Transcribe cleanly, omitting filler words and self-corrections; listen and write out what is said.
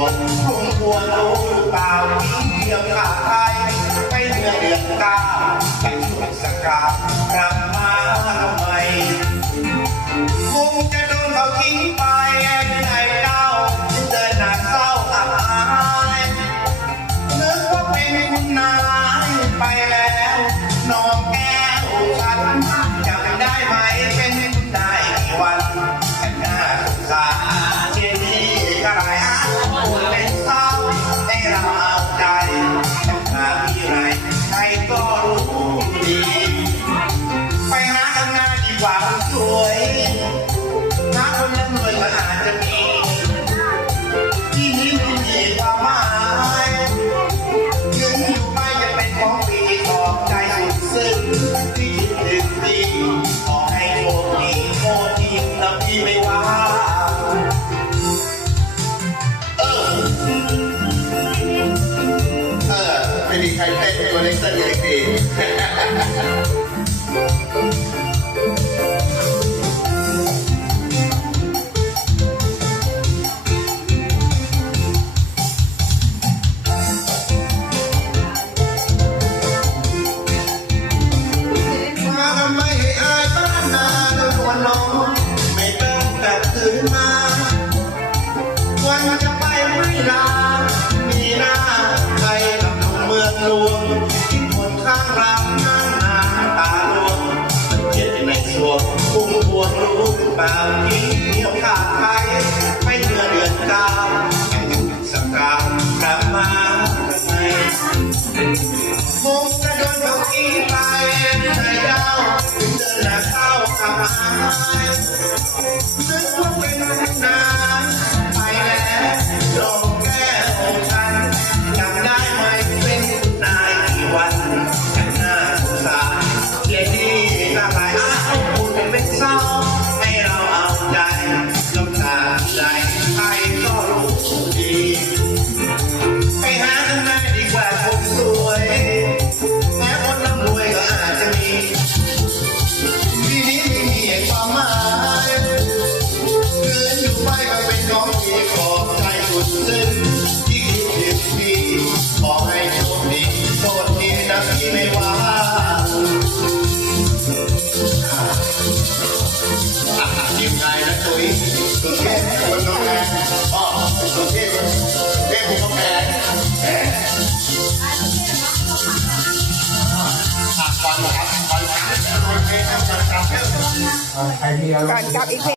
วงพุ่งพวงรู้หรือเปล่าที่เดียวขาไทยไม่เมื่อเดือนเก้าแต่ช่วงสกาดกลับมาทำไมคงจะโดนเขาทิ้งไปในเก้าเดินหน้าเศร้าอับอายนึกว่าเป็นคุณนายไปแล้วน้องแก้วฉันจำได้ไหมเป็นคุณนายกี่วันแต่หน้าสงสารเช่นนี้ก็ได้คุณเป็นเศร้าให้เราเอาใจต้องหาที่ไรใครก็รู้ดีไปหากันหน้าดีกว่าสวยหาคนร่ำรวยก็อาจจะมีที่นี้ไม่มีความหมายเงินอยู่ไปจะเป็นของฟรีขอบใจสุดซึ้งที่คิดถึงดีขอให้โชคดีโชคดีแล้วพี่ไม่ว่าไม่มีใครเต้นตัวเล็กสักอย่างดีวันจะไปไม่ลามีหน้าใครกับหนุ่มเมืองหลวงที่คนข้างหลังนั่งน้ำตาลวงมันเจ็บในช่วงพุ่งพวงรู้หรือเปล่าที่เดียวขาดใครไม่เมื่อเดือนเก้าแข่งสักการกลับมาทำไมคงจะโดนเขาทิ้งไปในดาวถึงเดินหน้าเข้ากับอายนึกว่าเป็นนายไปแล้วลงแก้วฉันจำได้ไหมเป็นนายกี่วันฉันน่าสงสารเย็นนี้ก็ไปคุณเป็นเศร้าให้เราเอาใจลำตาใจใครก็รู้ดีไปหากันได้ดีกว่าคนสวยแม้คนร่ำรวยก็อาจจะมีที่นี้ไม่มีความหมายเกินอยู่ไปก็เป็นน้องที่ขอบใจสุดซึ้งที่คิดถึงพี่ขอให้โชคดีโชคดีนะพี่ไม่ว่าทีมงานนะตุ้ยสุดเทพคนน้องแพงอ๋อสุดเทพเทพคนน้องแพงก่อนกลับอีก